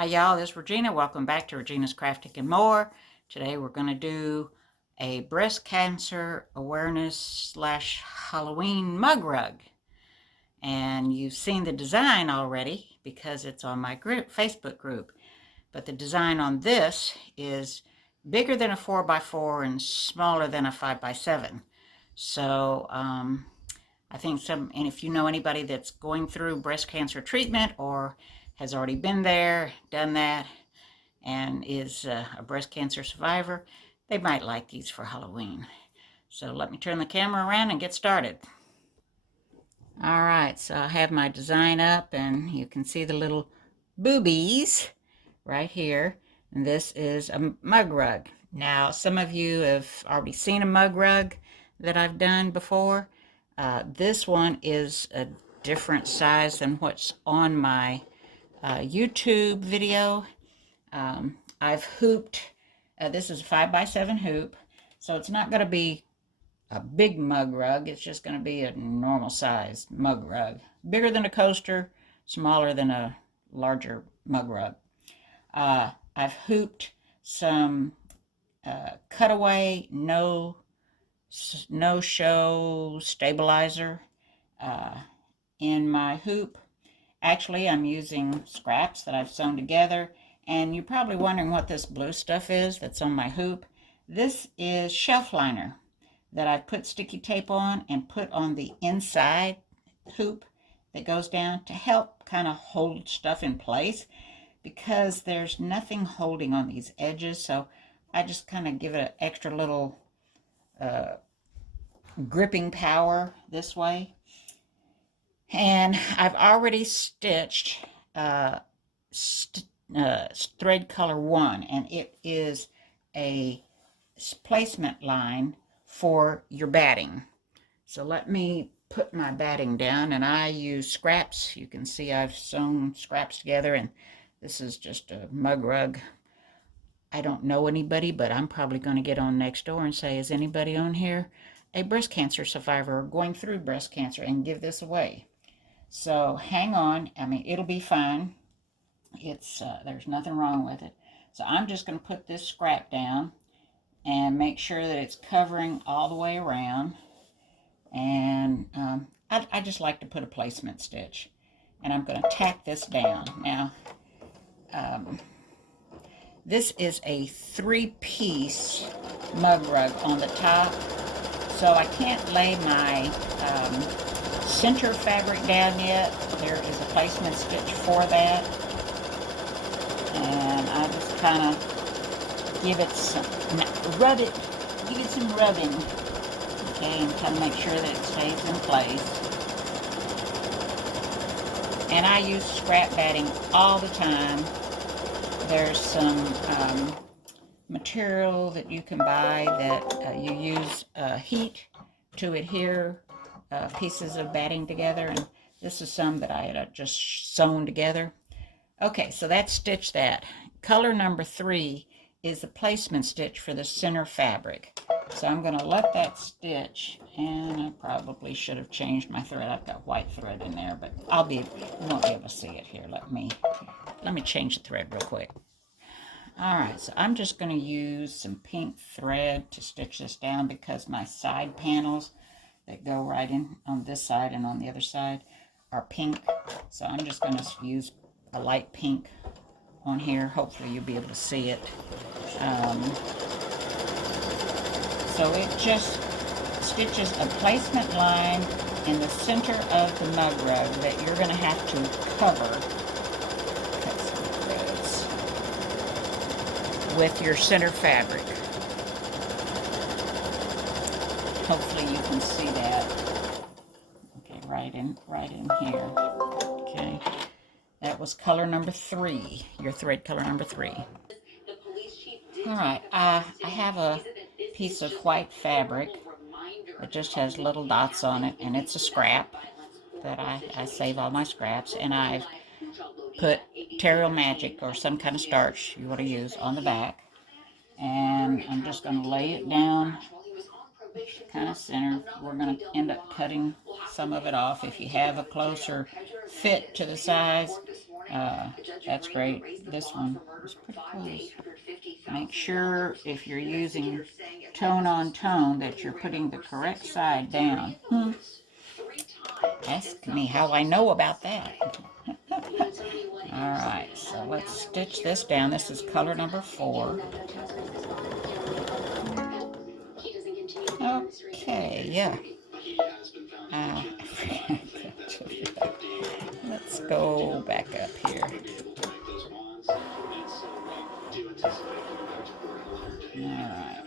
Hi y'all, this is Regina. Welcome back to Regina's Crafting and More. Today we're going to do a breast cancer awareness / Halloween mug rug. And you've seen the design already because it's on my Facebook group. But the design on this is bigger than a 4x4 and smaller than a 5x7. So I think and if you know anybody that's going through breast cancer treatment or has already been there, done that, and is a breast cancer survivor, they might like these for Halloween. So let me turn the camera around and get started. All right, so I have my design up and you can see the little boobies right here. And this is a mug rug. Now, some of you have already seen a mug rug that I've done before. This one is a different size than what's on my YouTube video. I've hooped, this is a 5x7 hoop, so it's not going to be a big mug rug. It's just going to be a normal sized mug rug. Bigger than a coaster, smaller than a larger mug rug. I've hooped some cutaway no-show stabilizer in my hoop. Actually, I'm using scraps that I've sewn together, and you're probably wondering what this blue stuff is that's on my hoop. This is shelf liner that I've put sticky tape on and put on the inside hoop that goes down to help kind of hold stuff in place, because there's nothing holding on these edges, so I just kind of give it an extra little gripping power this way. And I've already stitched thread color 1, and it is a placement line for your batting. So let me put my batting down, and I use scraps. You can see I've sewn scraps together, and this is just a mug rug. I don't know anybody, but I'm probably going to get on next door and say, is anybody on here a breast cancer survivor or going through breast cancer, and give this away. So hang on. I mean, it'll be fine. It's there's nothing wrong with it. So I'm just going to put this scrap down and make sure that it's covering all the way around. And I just like to put a placement stitch. And I'm going to tack this down. Now, this is a 3-piece mug rug on the top, so I can't lay my center fabric down yet. There is a placement stitch for that, and I just kind of give it some rubbing, okay, and kind of make sure that it stays in place. And I use scrap batting all the time. There's some material that you can buy that you use heat to adhere pieces of batting together, and this is some that I had just sewn together. Okay, so that's stitched that. Color number 3 is the placement stitch for the center fabric. So I'm going to let that stitch, and I probably should have changed my thread. I've got white thread in there, but you won't be able to see it here. Let me change the thread real quick. Alright, so I'm just going to use some pink thread to stitch this down, because my side panels that go right in on this side and on the other side are pink. So I'm just going to use a light pink on here. Hopefully you'll be able to see it. So it just stitches a placement line in the center of the mug rug that you're going to have to cover with your center fabric. Hopefully you can see that. Okay, right in here. Okay, that was color number 3, your thread color number 3. All right, I have a piece of white fabric that just has little dots on it, and it's a scrap that I save all my scraps, and I've put Terreal Magic or some kind of starch you want to use on the back. And I'm just going to lay it down kind of center. We're going to end up cutting some of it off. If you have a closer fit to the size, That's great. This one is pretty close. Make sure if you're using tone on tone that you're putting the correct side down. Ask me how I know about that. Alright, so let's stitch this down. This is color number 4. Okay, yeah. Let's go back up here. Alright.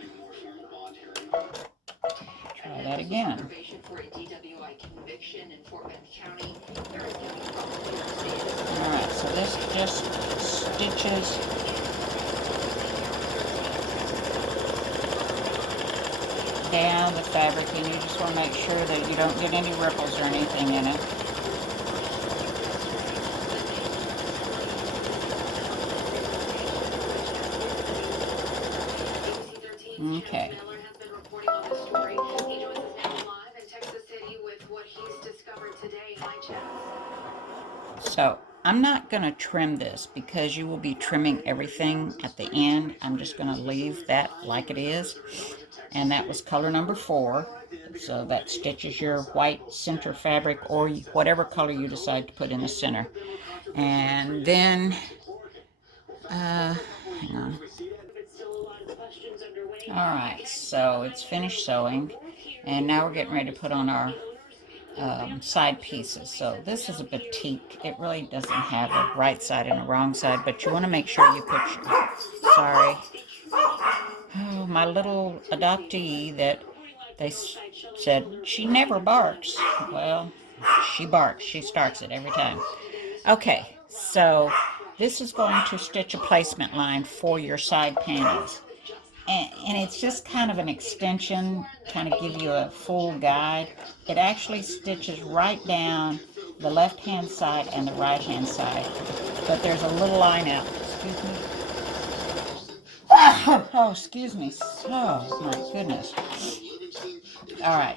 Try that again. Alright, so this just stitches down the fabric, and you just want to make sure that you don't get any ripples or anything in it. Okay. So I'm not going to trim this because you will be trimming everything at the end. I'm just going to leave that like it is. And that was color number 4. So that stitches your white center fabric or whatever color you decide to put in the center. And then, hang on. Alright, so it's finished sewing. And now we're getting ready to put on our side pieces. So this is a batik. It really doesn't have a right side and a wrong side, but you want to make sure you put your, sorry, oh, my little adoptee that they said she never barks. Well, she barks. She starts it every time. Okay, so this is going to stitch a placement line for your side panels. And it's just kind of an extension, kind of give you a full guide. It actually stitches right down the left-hand side and the right-hand side. But there's a little line out. Excuse me. Oh, excuse me. Oh, my goodness. All right.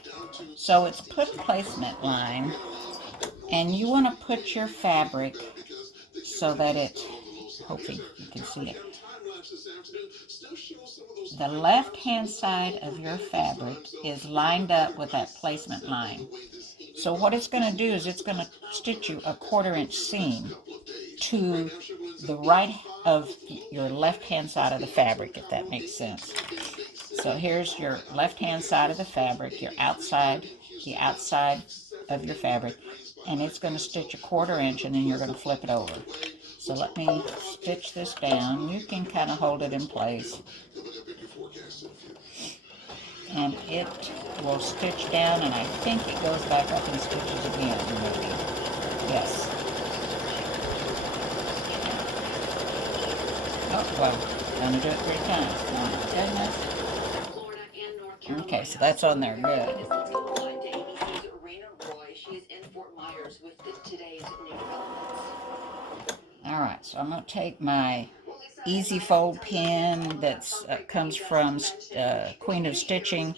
So it's put placement line. And you want to put your fabric so that it, hopefully you can see it. The left-hand side of your fabric is lined up with that placement line. So what it's going to do is it's going to stitch you a 1/4 inch seam to the right of your left-hand side of the fabric, if that makes sense. So here's your left-hand side of the fabric, your outside, the outside of your fabric, and it's going to stitch a 1/4 inch, and then you're going to flip it over. So let me stitch this down. You can kind of hold it in place. And it will stitch down, and I think it goes back up and stitches again, maybe. Yes. Oh, well, I'm going to do it 3 times. Oh, my goodness. Okay, so that's on there. Good. Alright, so I'm going to take my Easy Fold pen that comes from Queen of Stitching,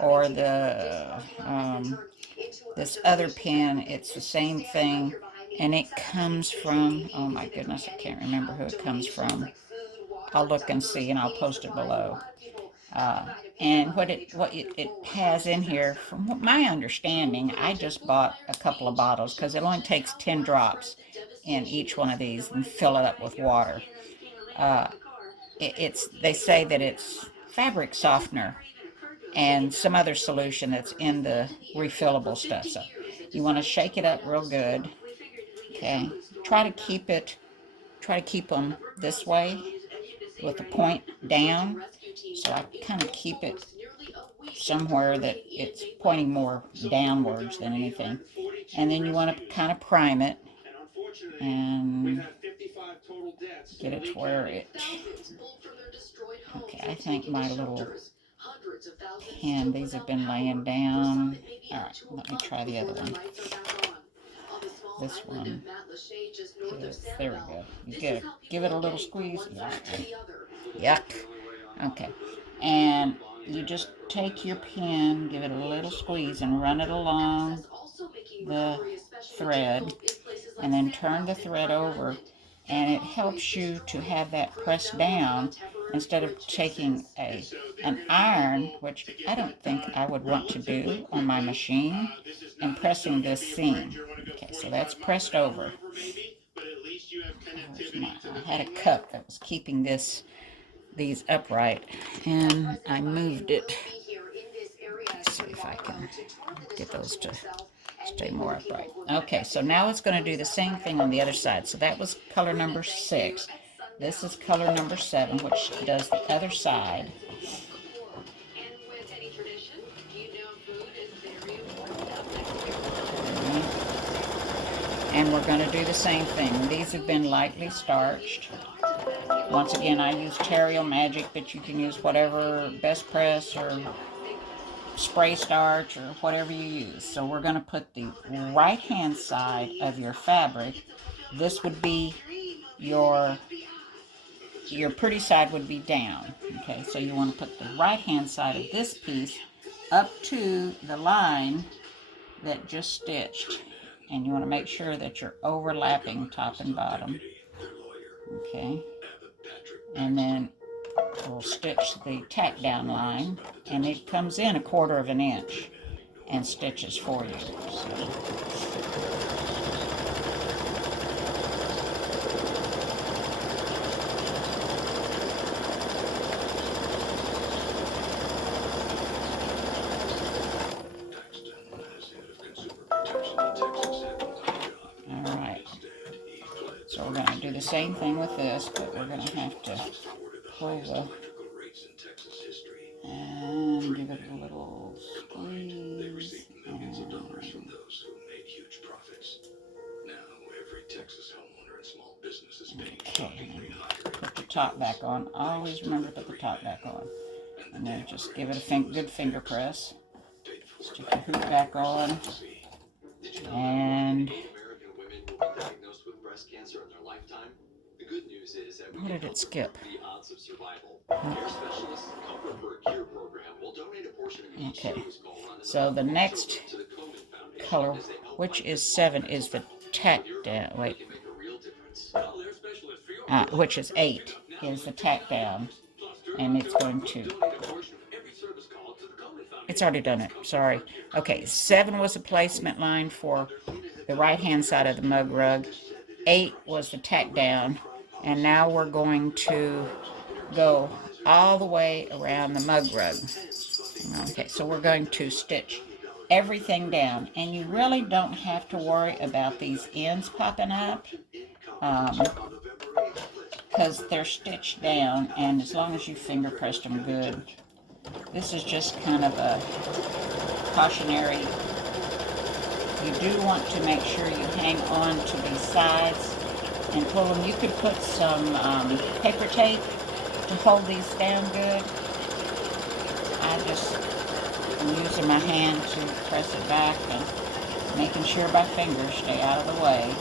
or the this other pen. It's the same thing, and it comes from, oh my goodness, I can't remember who it comes from. I'll look and see, and I'll post it below. And what it has in here, from my understanding, I just bought a couple of bottles because it only takes 10 drops in each one of these and fill it up with water. They say that it's fabric softener and some other solution that's in the refillable stuff. So you want to shake it up real good. Okay, try to keep them this way with the point down. So I kind of keep it somewhere that it's pointing more downwards than anything. And then you want to kind of prime it and get it to where it, okay, I think my little pen, these have been laying down. Alright, let me try the other one. This one is, there we go. You get give it a little squeeze. Yuck. Okay, and you just take your pen, give it a little squeeze, and run it along the thread, and then turn the thread over, and it helps you to have that pressed down instead of taking an iron, which I don't think I would want to do on my machine, and pressing this seam. Okay, so that's pressed over. I had a cup that was keeping these upright, and I moved it. Let's see if I can get those to stay more upright. Okay, so now it's going to do the same thing on the other side. So that was color number 6. This is color number 7, which does the other side. And we're going to do the same thing. These have been lightly starched. Once again, I use Terrio Magic, but you can use whatever, Best Press or spray starch or whatever you use. So we're going to put the right hand side of your fabric. This would be your pretty side would be down. Okay, so you want to put the right hand side of this piece up to the line that just stitched, and you want to make sure that you're overlapping top and bottom. Okay, and then we'll stitch the tack down line, and it comes in 1/4 of an inch and stitches for you. Alright, so we're going to do the same thing with this, but we're going to have to pull and give it a little squeeze. Okay, put the top back on. Always remember to put the top back on. And then just give it a good finger press. Stick the hoop back on. And what did it skip? Okay, so the next color, which is 7, is the tack down. Wait, which is 8, is the tack down, and it's going to. It's already done it. Sorry. Okay, 7 was the placement line for the right-hand side of the mug rug. 8 was the tack down, and now we're going to go all the way around the mug rug. Okay, so we're going to stitch everything down, and you really don't have to worry about these ends popping up because they're stitched down, and as long as you finger pressed them good. This is just kind of a cautionary. You do want to make sure you hang on to these sides and pull them. You could put some paper tape to hold these down good. I just am using my hand to press it back and making sure my fingers stay out of the way.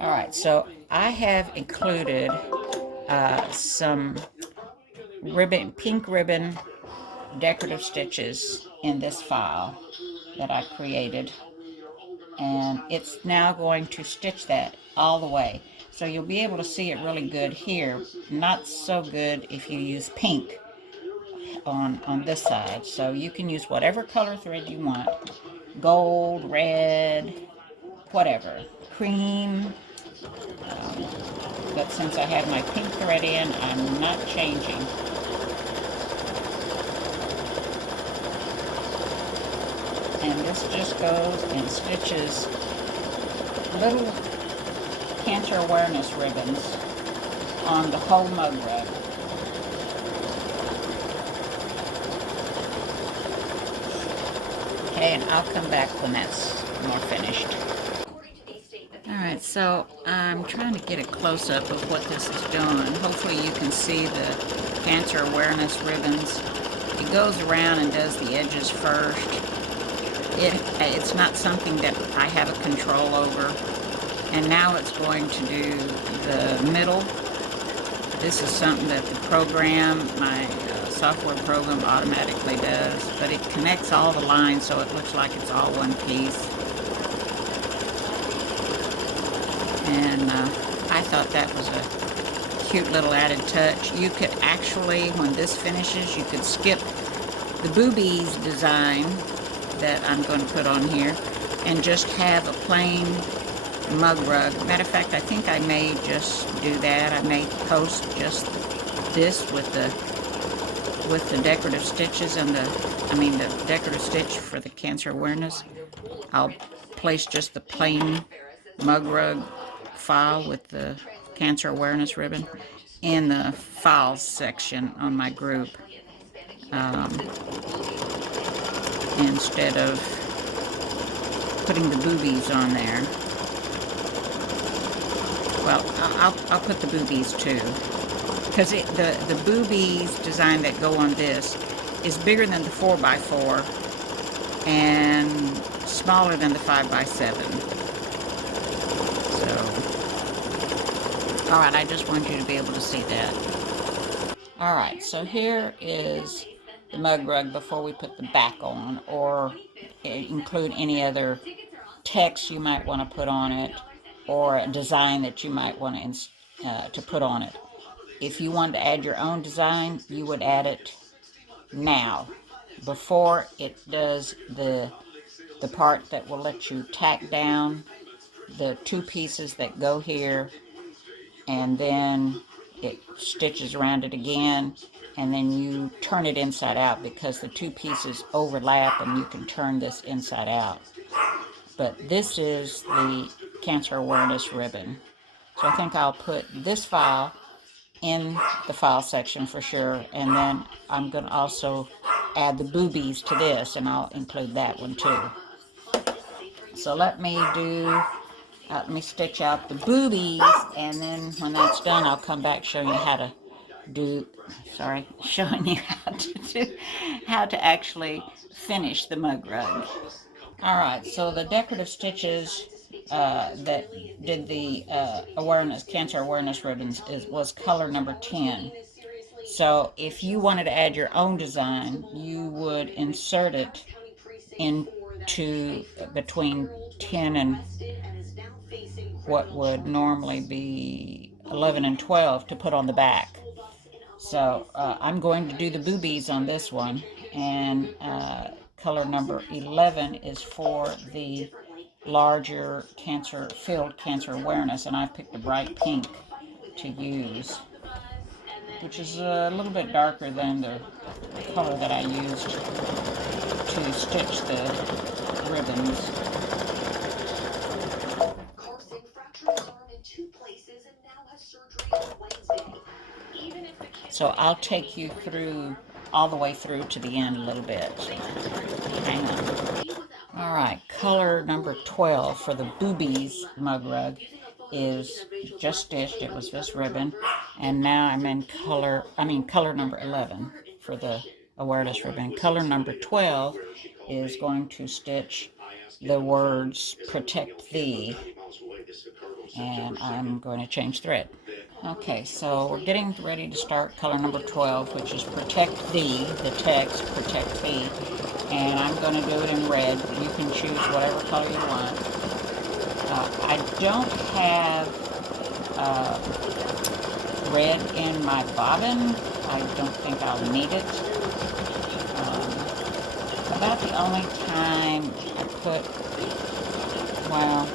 Alright, so I have included some ribbon, pink ribbon decorative stitches in this file that I created, and it's now going to stitch that all the way. So you'll be able to see it really good here, not so good if you use pink on this side. So you can use whatever color thread you want, gold, red, whatever, cream. But since I have my pink thread in, I'm not changing. And this just goes and stitches little cancer awareness ribbons on the whole mug rug. Okay, and I'll come back when that's more finished. Alright, so I'm trying to get a close-up of what this is doing. Hopefully you can see the cancer awareness ribbons. It goes around and does the edges first. It's not something that I have a control over. And now it's going to do the middle. This is something that the program, my software program automatically does, but it connects all the lines so it looks like it's all one piece. And I thought that was a cute little added touch. You could actually, when this finishes, you could skip the boobies design that I'm going to put on here and just have a plain mug rug. Matter of fact, I think I may just do that. I may post just this with the decorative stitches and the decorative stitch for the cancer awareness. I'll place just the plain mug rug file with the cancer awareness ribbon in the files section on my group, instead of putting the boobies on there. Well, I'll put the boobies too, because the boobies design that go on this is bigger than the 4x4 and smaller than the 5x7. So, all right, I just want you to be able to see that. All right, so here is the mug rug before we put the back on, or include any other text you might want to put on it, or a design that you might want to put on it. If you wanted to add your own design, you would add it now, before it does the part that will let you tack down the two pieces that go here, and then it stitches around it again, and then you turn it inside out, because the two pieces overlap and you can turn this inside out. But this is the cancer awareness ribbon. So I think I'll put this file in the file section for sure, and then I'm going to also add the boobies to this, and I'll include that one too. So let me stitch out the boobies, and then when that's done, I'll come back showing you how to how to actually finish the mug rug. All right, so the decorative stitches that did the cancer awareness ribbons was color number 10. So if you wanted to add your own design, you would insert it into between 10 and what would normally be 11 and 12 to put on the back. So I'm going to do the boobies on this one, and color number 11 is for the larger field cancer awareness, and I picked a bright pink to use, which is a little bit darker than the color that I used to stitch the ribbons. So I'll take you through all the way through to the end a little bit. Hang on. All right, color number 12 for the boobies mug rug is just stitched. It was this ribbon, and now I'm in color number 11 for the awareness ribbon. Color number 12 is going to stitch the words "Protect Thee," and I'm going to change thread. Okay, so we're getting ready to start color number 12, which is Protect Thee, the text, Protect Thee. And I'm going to do it in red. You can choose whatever color you want. I don't have red in my bobbin. I don't think I'll need it. About the only time I put, well,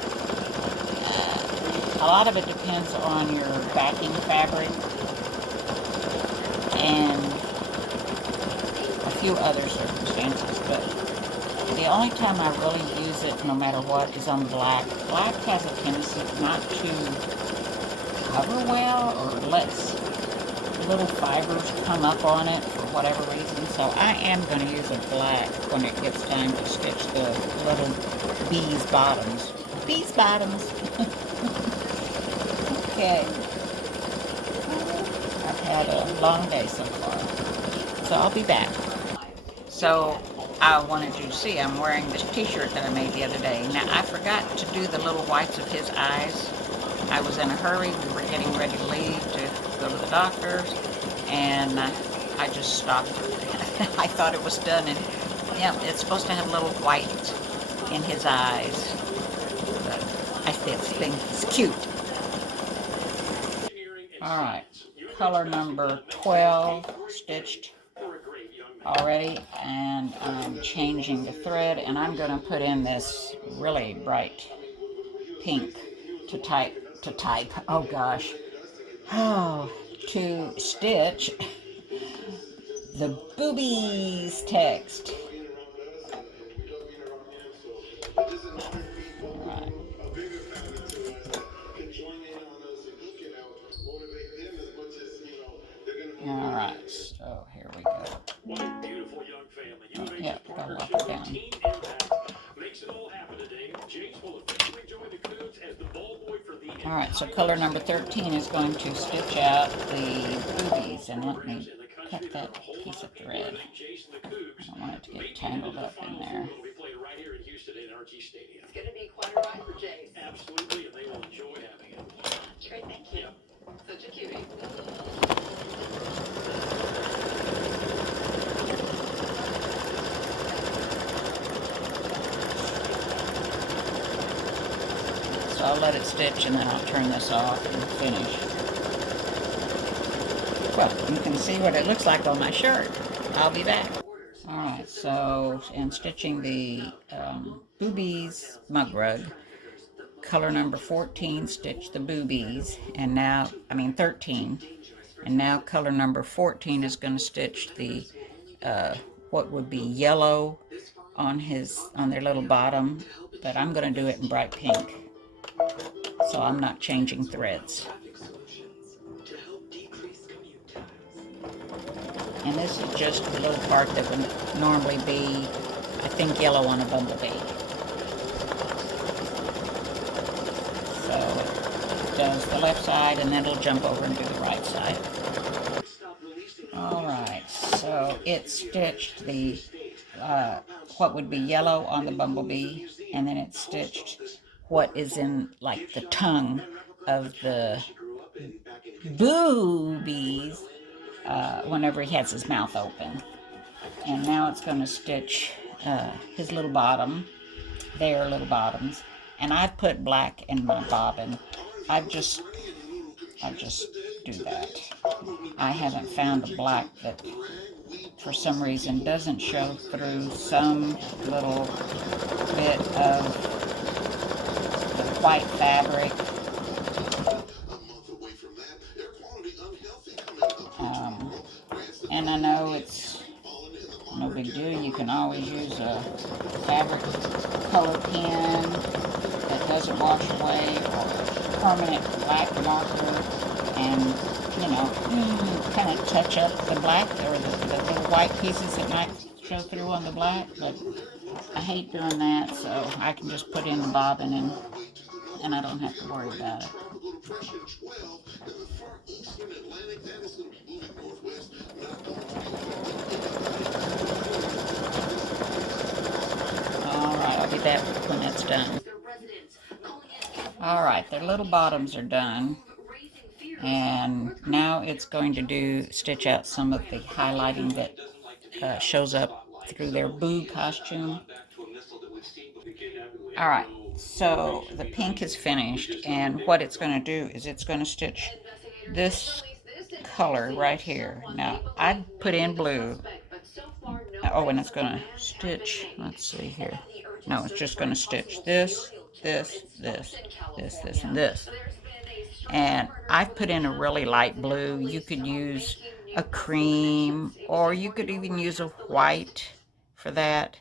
a lot of it depends on your backing fabric and a few other circumstances, but the only time I really use it, no matter what, is on black. Black has a tendency not to cover well, or lets little fibers come up on it for whatever reason, so I am going to use a black when it gets time to stitch the little bees bottoms. Bees bottoms! Okay, I've had a long day so far, so I'll be back. So I wanted you to see I'm wearing this t-shirt that I made the other day. Now I forgot to do the little whites of his eyes. I was in a hurry. We were getting ready to leave to go to the doctor's, and I just stopped. I thought it was done, and yeah, it's supposed to have a little white in his eyes. But I think it's cute. Alright, color number 12 stitched already, and I'm changing the thread, and I'm going to put in this really bright pink to stitch the boobies text. Alright, so here we go. Oh, yeah, gotta lock it down. Alright, so color number 13 is going to stitch out the boobies, and let me cut that piece of thread. I don't want it to get tangled up in there. It's going to be quite a ride for Jace. Absolutely, and they will enjoy having it. Great, thank you. Such a cutie. So I'll let it stitch, and then I'll turn this off and finish. Well, you can see what it looks like on my shirt. I'll be back. Alright, so in stitching the boobies mug rug, color number 14 stitched the boobies, and now, 13, and now color number 14 is going to stitch the what would be yellow on their little bottom, but I'm going to do it in bright pink, so I'm not changing threads. And this is just the little part that would normally be, I think, yellow on a bumblebee. So it does the left side, and then it'll jump over and do the right side. Alright, so it stitched the, what would be yellow on the bumblebee, and then it stitched what is in, like, the tongue of the boobies whenever he has his mouth open. And now it's going to stitch his little bottom, their little bottoms. And I've put black in my bobbin. I just do that. I haven't found a black that for some reason doesn't show through some little bit of the white fabric. And I know it's no big deal. You can always use a fabric color pen that doesn't wash away, or a permanent black marker, and, you know, kind of touch up the black, or the little white pieces that might show through on the black. But I hate doing that, so I can just put in the bobbin, and I don't have to worry about it. Alright, I'll be back when that's done. Alright, their little bottoms are done. And now it's going to stitch out some of the highlighting that shows up through their boob costume. Alright, so the pink is finished, and what it's going to do is it's going to stitch this color right here. Now, I put in blue. Oh, and it's going to stitch, let's see here. No, it's just going to stitch this, this, this, this, this, and this. And I've put in a really light blue. You could use a cream, or you could even use a white for that.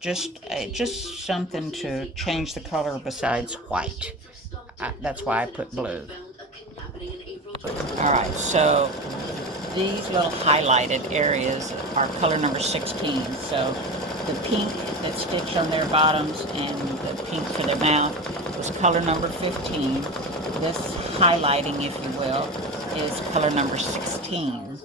Just something to change the color besides white. That's why I put blue. Alright, so these little highlighted areas are color number 16. So the pink that's stitched on their bottoms and the pink for their mouth is color number 15. This highlighting, if you will, is color number 16.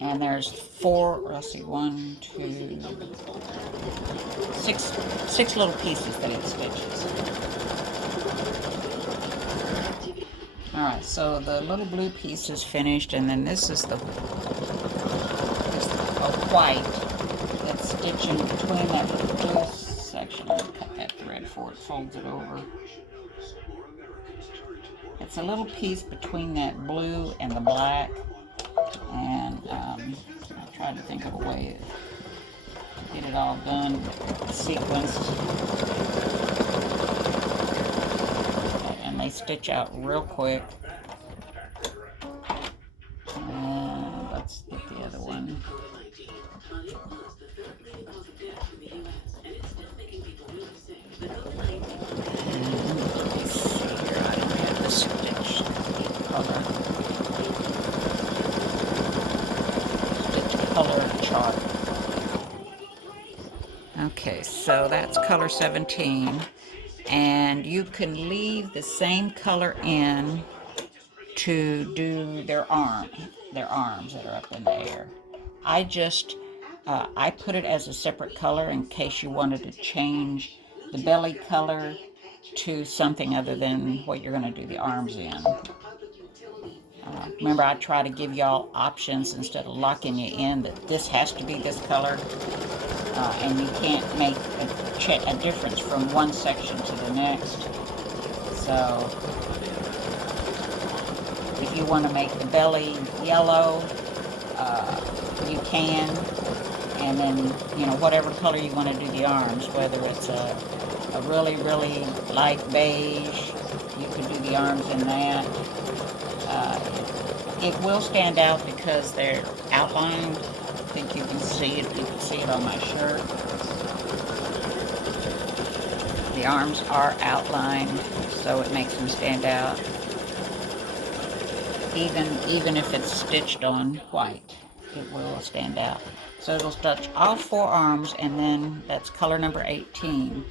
And there's 4, let's see, 1, 2, 6 little pieces that it stitches. Alright, so the little blue piece is finished, and then this is the white that's stitching between that little blue section. I'll cut that thread before it folds it over. It's a little piece between that blue and the black, and I tried to think of a way to get it all done, sequenced, and they stitch out real quick. And let's get the other one. Color chart. Okay, so that's color 17, and you can leave the same color in to do their arms that are up in the air. I just I put it as a separate color in case you wanted to change the belly color to something other than what you're going to do the arms in. Remember, I try to give y'all options instead of locking you in that this has to be this color, and you can't make a difference from one section to the next. So if you want to make the belly yellow, you can, and then, you know, whatever color you want to do the arms, whether it's a really, really light beige, you can do the arms in that. It will stand out because they're outlined. I think you can see it. You can see it on my shirt. The arms are outlined, so it makes them stand out. Even if it's stitched on white, it will stand out. So it'll stitch all 4 arms, and then that's color number 18.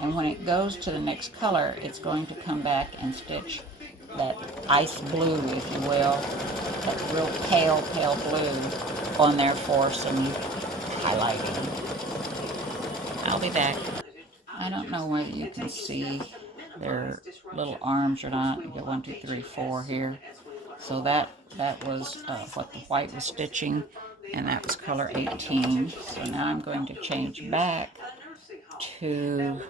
And when it goes to the next color, it's going to come back and stitch that ice blue, if you will, that real pale blue on there for some highlighting. I'll be back. I don't know whether you can see their little arms or not. You got 1, 2, 3, 4 here. So that was what the white was stitching, and that was color 18. So now I'm going to change back to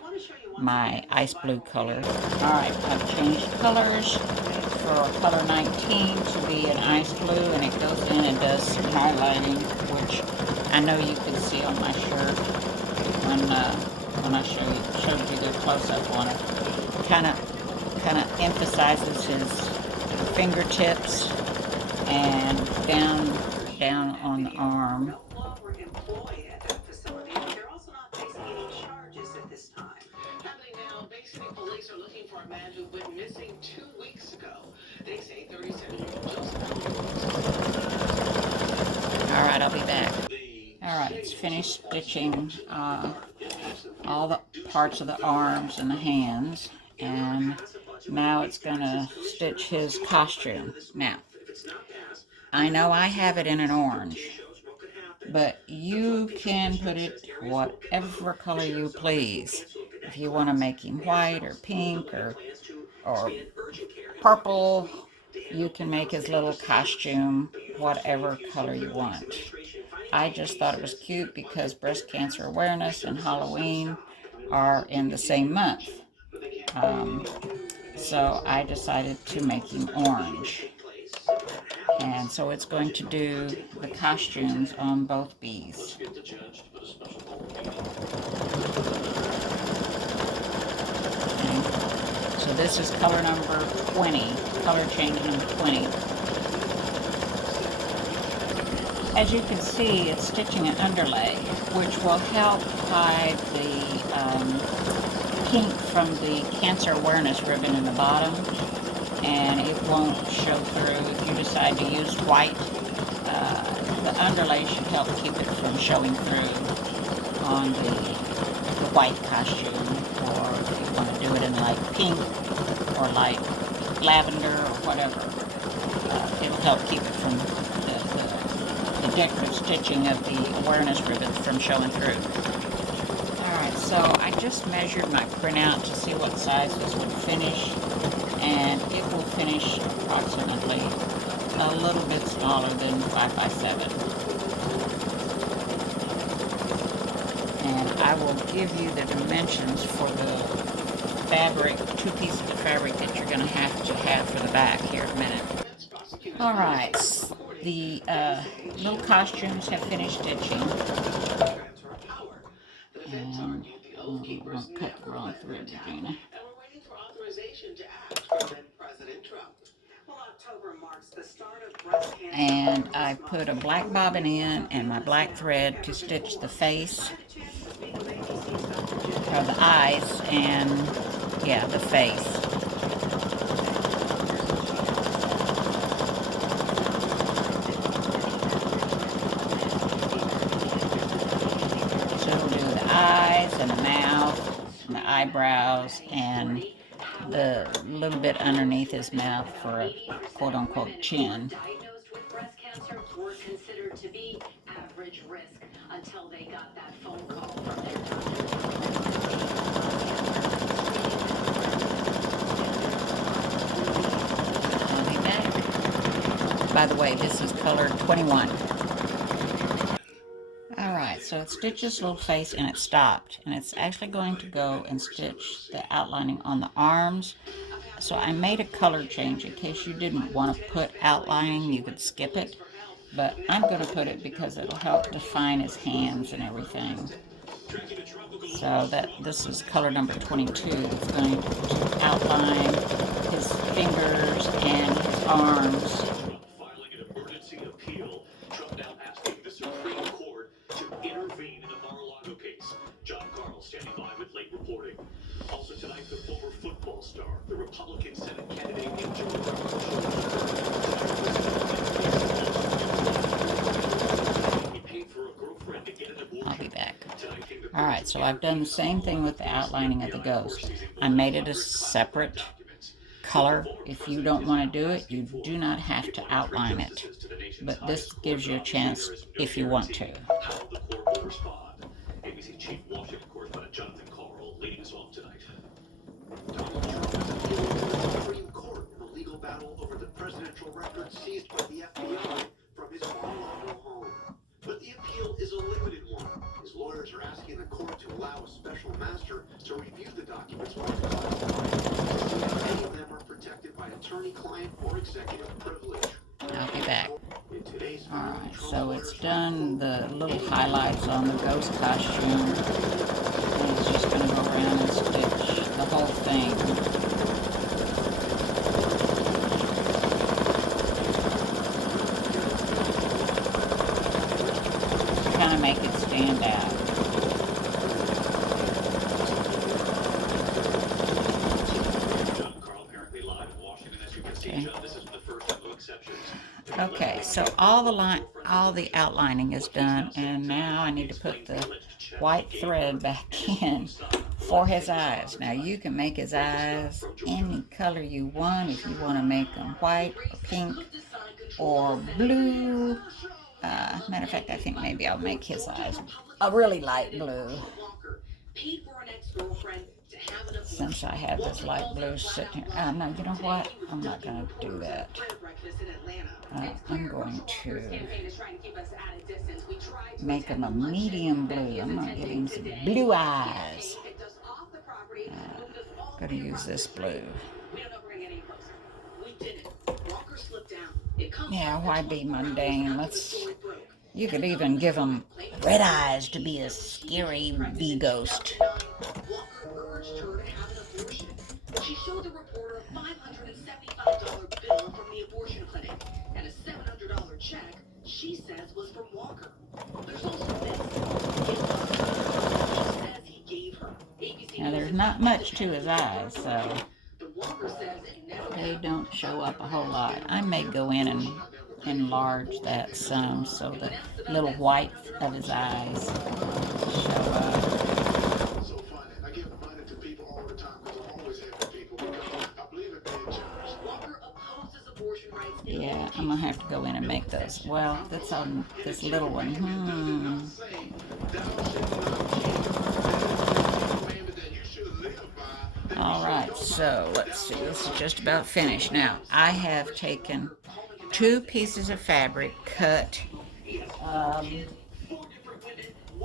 my ice blue color. Alright, I've changed colors for color 19 to be an ice blue, and it goes in and does some highlighting, which I know you can see on my shirt when I showed you the close-up on it. Kind of emphasizes his fingertips and down on the arm. Police are looking for a man who went missing 2 weeks ago. They say 37-year-old Alright, I'll be back. Alright, it's finished stitching all the parts of the arms and the hands, and now it's going to stitch his costume. Now, I know I have it in an orange, but you can put it whatever color you please. If you want to make him white or pink or purple, you can make his little costume whatever color you want. I just thought it was cute because breast cancer awareness and Halloween are in the same month. So I decided to make him orange. And so it's going to do the costumes on both bees. So this is color number 20, color change number 20. As you can see, it's stitching an underlay, which will help hide the pink from the cancer awareness ribbon in the bottom, and it won't show through. If you decide to use white, the underlay should help keep it from showing through on the white costume, or if you want to do it in light pink or light lavender or whatever, it'll help keep it from the decorative stitching of the awareness ribbon from showing through. Alright, so I just measured my printout to see what size this would finish, and it will finish approximately a little bit smaller than 5x7. And I will give you the dimensions for the fabric, 2 pieces of fabric that you're going to have for the back here in a minute. Alright, the little costumes have finished stitching. And I'm going to cut the wrong thread, Regina. And I put a black bobbin in and my black thread to stitch the face, or the eyes, and yeah, the face. So we'll do the eyes and the mouth and the eyebrows and the little bit underneath his mouth for a quote-unquote chin. Were considered to be average risk until they got that phone call from their doctor. I'll be back. By the way, this is color 21. Alright, so it stitched this little face and it stopped. And it's actually going to go and stitch the outlining on the arms. So I made a color change in case you didn't want to put outlining, you could skip it. But I'm going to put it because it'll help define his hands and everything. So this is color number 22. It's going to outline his fingers and his arms. Filing an emergency appeal, Trump now asking the Supreme Court to intervene in the Mar-a-Lago case. John Carl standing by with late reporting. Also tonight, the former football star, the Republican Senate candidate in Georgia. I'll be back. Alright, so I've done the same thing with the outlining of the ghost. I made it a separate color. If you don't want to do it, you do not have to outline it. But this gives you a chance if you want to. How the court will respond. ABC Chief Washington correspondent Jonathan Carl leading us off tonight. Donald Trump has appealed to the Supreme Court in a legal battle over the presidential records seized by the FBI from his Mar-a-Lago home. But the appeal is a limited one. His lawyers are asking the court to allow a special master to review the documents while classified. Any of them are protected by attorney-client or executive privilege. I'll be back. Alright, so it's done the little highlights on the ghost costume. And it's just going to go around and stitch the whole thing. Kind of make it stand out. Okay, so all the outlining is done, and now I need to put the white thread back in for his eyes. Now you can make his eyes any color you want. If you want to make them white or pink or blue. Matter of fact, I think maybe I'll make his eyes a really light blue. Since I have this light blue sitting here. No, you know what? I'm not going to do that. I'm going to make him a medium blue. I'm going to give him some blue eyes. I'm going to use this blue. Yeah, why be mundane? You could even give him red eyes to be a scary bee ghost. She showed the reporter a $575 bill from the abortion clinic and a $700 check she says was from Walker. There's also this. He says he gave her. Now there's not much to his eyes, so they don't show up a whole lot. I may go in and enlarge that some so the little white of his eyes show up. Yeah, I'm gonna have to go in and make those. Well, that's on this little one. All right, so let's see. This is just about finished. Now, I have taken 2 pieces of fabric, cut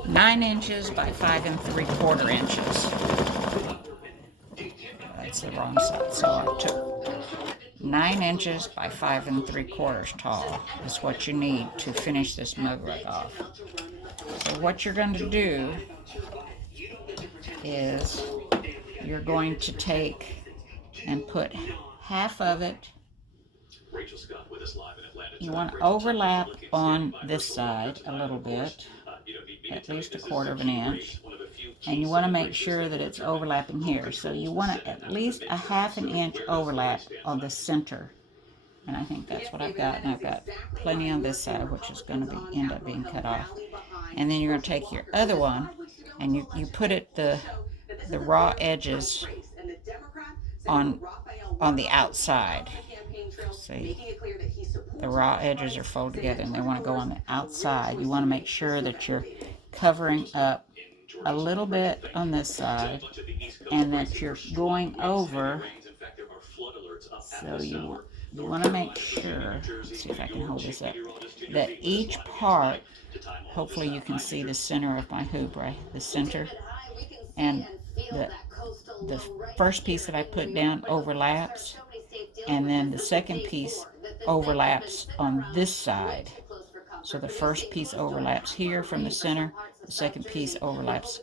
9 inches by 5 3/4 inches. That's the wrong side. So I took 9 inches by 5 3/4 tall. Is what you need to finish this mug rug off. So what you're going to do is you're going to take and put half of it. You want to overlap on this side a little bit, at least 1/4 inch, and you want to make sure that it's overlapping here. So you want at least a 1/2 inch overlap on the center, and I think that's what I've got. And I've got plenty on this side, which is going to end up being cut off. And then you're going to take your other one, and you put it the raw edges on the outside. See, the raw edges are folded together and they want to go on the outside. You want to make sure that you're covering up a little bit on this side and that you're going over. So you want to make sure, let's see if I can hold this up, that each part, hopefully you can see the center of my hoop, right? The center. And the first piece that I put down overlaps, and then the second piece overlaps on this side. So the first piece overlaps here from the center, the second piece overlaps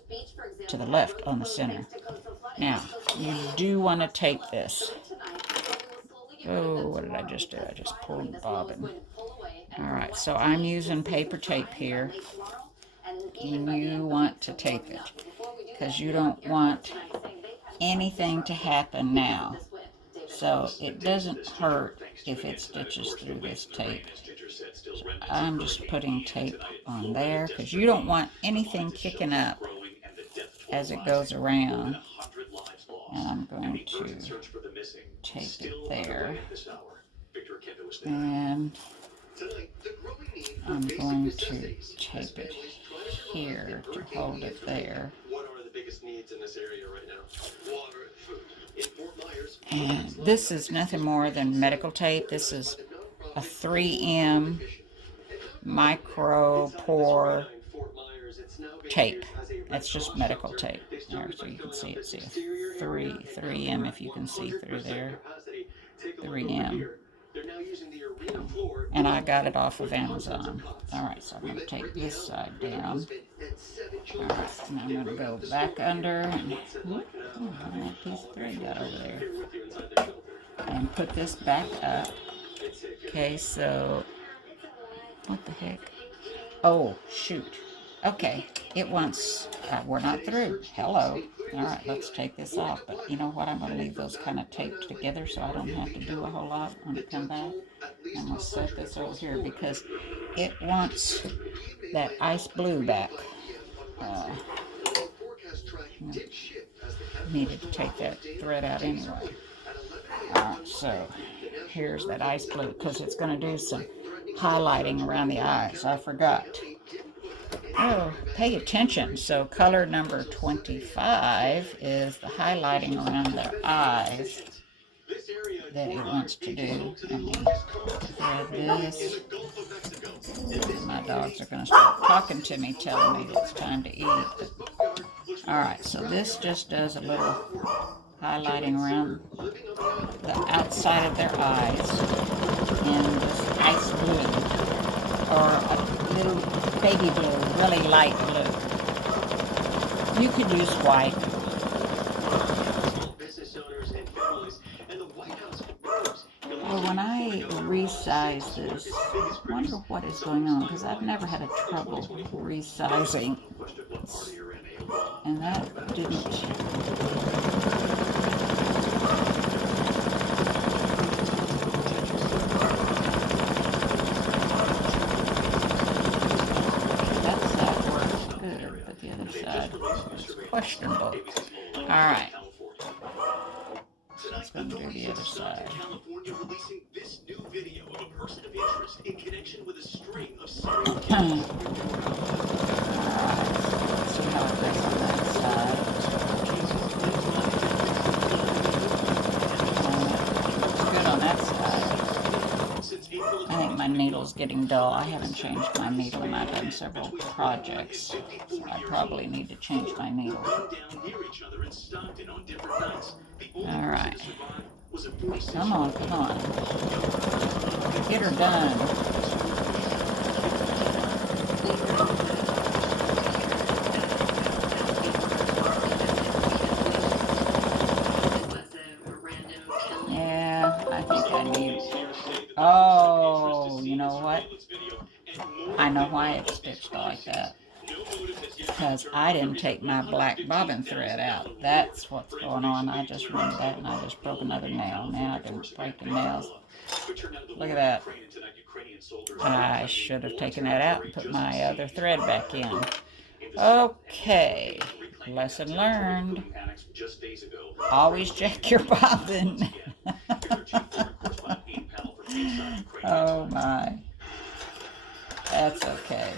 to the left on the center. Now, you do want to tape this. Oh, what did I just do? I just pulled the bobbin. Alright, so I'm using paper tape here, and you want to tape it, because you don't want anything to happen now. So it doesn't hurt if it stitches through this tape. So I'm just putting tape on there because you don't want anything kicking up as it goes around. And I'm going to tape it there. And I'm going to tape it here to hold it there. And this is nothing more than medical tape. This is a 3M micro pore tape. That's just medical tape. There, so you can see it. See, 3M if you can see through there. 3M. And I got it off of Amazon. Alright, so I'm going to take this side down. Alright, now I'm going to go back under and that piece of thread got over there. And put this back up. Okay, so what the heck? Oh, shoot. Okay, it wants, we're not through. Hello. Alright, let's take this off. But you know what? I'm going to leave those kind of taped together so I don't have to do a whole lot when I come back. I'm going to set this over here because it wants that ice blue back. Needed to take that thread out anyway. Alright, so here's that ice blue because it's going to do some highlighting around the eyes. I forgot. Oh, pay attention. So color number 25 is the highlighting around their eyes that it wants to do. Let me thread this. My dogs are going to start talking to me, telling me that it's time to eat. Alright, so this just does a little highlighting around the outside of their eyes in this ice blue, or a little baby blue, really light blue. You could use white. Well, when I resize this, I wonder what is going on, because I've never had a trouble resizing. And that didn't. That side works good, but the other side is questionable. Alright. Tonight, gonna do the authorities other in Stockton, side. California, releasing this new video of a person of interest in connection with a string of serial killers. Alright, see how it goes on that side. Looks good on that side. I think my needle's getting dull. I haven't changed my needle and I've done several projects, so I probably need to change my needle. Alright. Come on, come on. Get her done. Yeah, I think I need... Oh, you know what? I know why it's stitched like that. Because I didn't take my black bobbin thread out. That's what's going on. I just remembered that and I just broke another nail. Now I didn't break the nails. Look at that. I should have taken that out and put my other thread back in. Okay. Lesson learned. Always check your bobbin. Oh my. That's okay.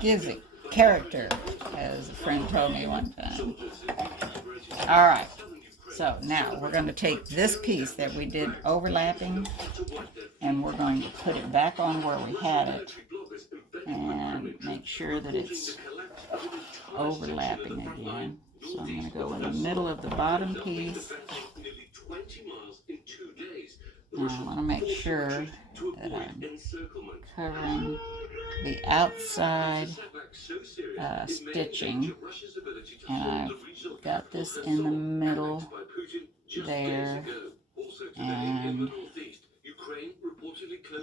Gives it character, as a friend told me one time. Alright, so now we're going to take this piece that we did overlapping and we're going to put it back on where we had it and make sure that it's overlapping again. So I'm going to go in the middle of the bottom piece. Now I want to make sure that I'm covering the outside stitching, and I've got this in the middle there, and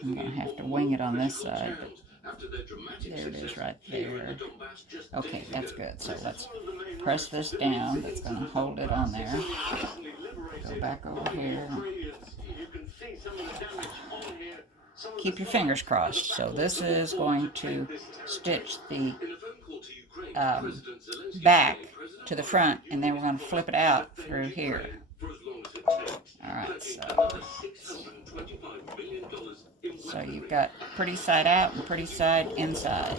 I'm going to have to wing it on this side, but there it is right there. Okay, that's good. So let's press this down. That's going to hold it on there. Go back over here. Keep your fingers crossed. So this is going to stitch the back to the front, and then we're going to flip it out through here. Alright, so you've got pretty side out and pretty side inside.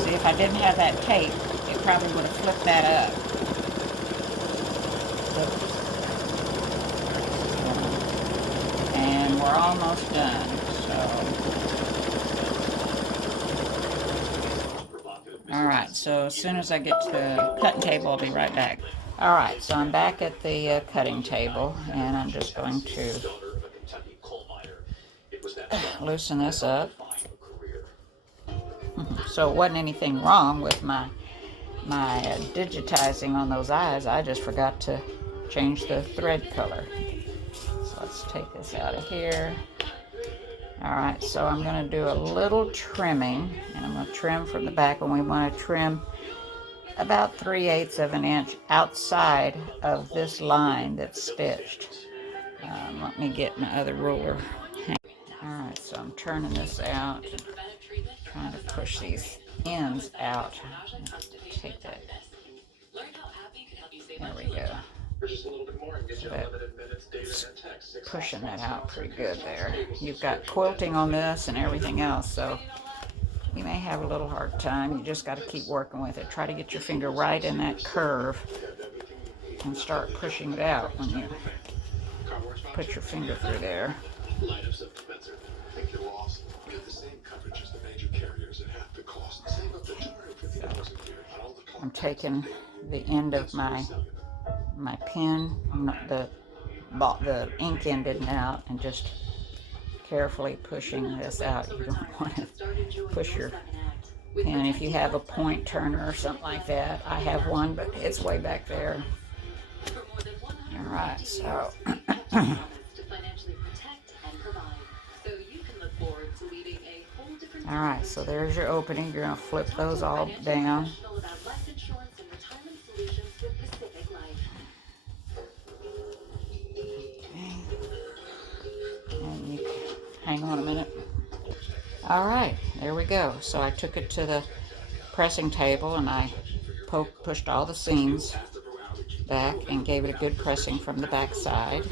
See, if I didn't have that tape, it probably would have flipped that up. And we're almost done. Alright, so as soon as I get to the cutting table, I'll be right back. Alright, so I'm back at the cutting table, and I'm just going to loosen this up. So it wasn't anything wrong with my digitizing on those eyes. I just forgot to change the thread color. So let's take this out of here. Alright, so I'm going to do a little trimming, and I'm going to trim from the back, and we want to trim about 3/8 of an inch outside of this line that's stitched. Let me get my other ruler. Alright, so I'm turning this out, trying to push these ends out. Take that. There we go. Pushing that out pretty good there. You've got quilting on this and everything else, so you may have a little hard time. You just got to keep working with it. Try to get your finger right in that curve and start pushing it out when you put your finger through there. I'm taking the end of my pen, the ink ended out, and just carefully pushing this out. You don't want to push your pen. If you have a point turner or something like that, I have one, but it's way back there. Alright, so alright, so there's your opening. You're going to flip those all down. Hang on a minute. All right, there we go. So I took it to the pressing table and I pushed all the seams back and gave it a good pressing from the back side.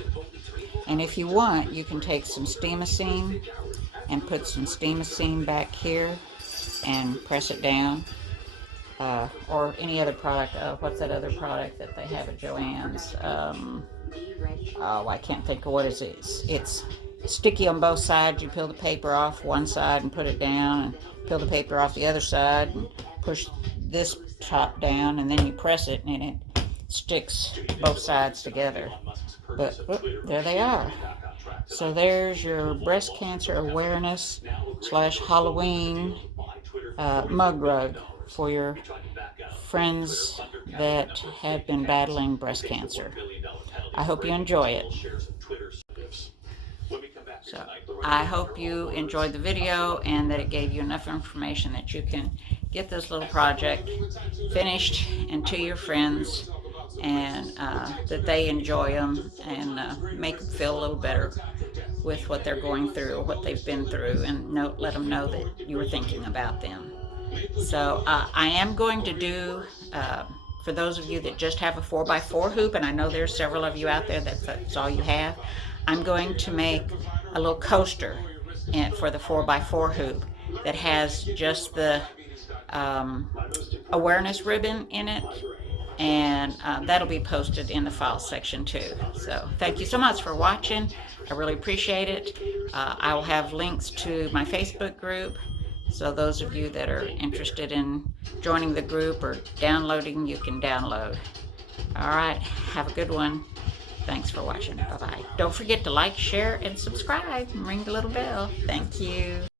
And if you want, you can take some steam-a-seam and put some steam-a-seam back here and press it down. Or any other product. What's that other product that they have at Joann's? Oh, I can't think of what it is. It's sticky on both sides. You peel the paper off one side and put it down, and peel the paper off the other side and push this top down, and then you press it and it sticks both sides together. But there they are. So there's your breast cancer awareness / Halloween mug rug for your friends that have been battling breast cancer. I hope you enjoy it. So I hope you enjoyed the video and that it gave you enough information that you can get this little project finished and to your friends, and that they enjoy them and make them feel a little better with what they're going through or what they've been through, and let them know that you were thinking about them. So I am going to do, for those of you that just have a 4x4 hoop, and I know there's several of you out there that's all you have, I'm going to make a little coaster for the 4x4 hoop that has just the awareness ribbon in it, and that'll be posted in the file section too. So thank you so much for watching. I really appreciate it. I will have links to my Facebook group, so those of you that are interested in joining the group or downloading, you can download. All right, have a good one. Thanks for watching. Bye-bye. Don't forget to like, share, and subscribe, and ring the little bell. Thank you.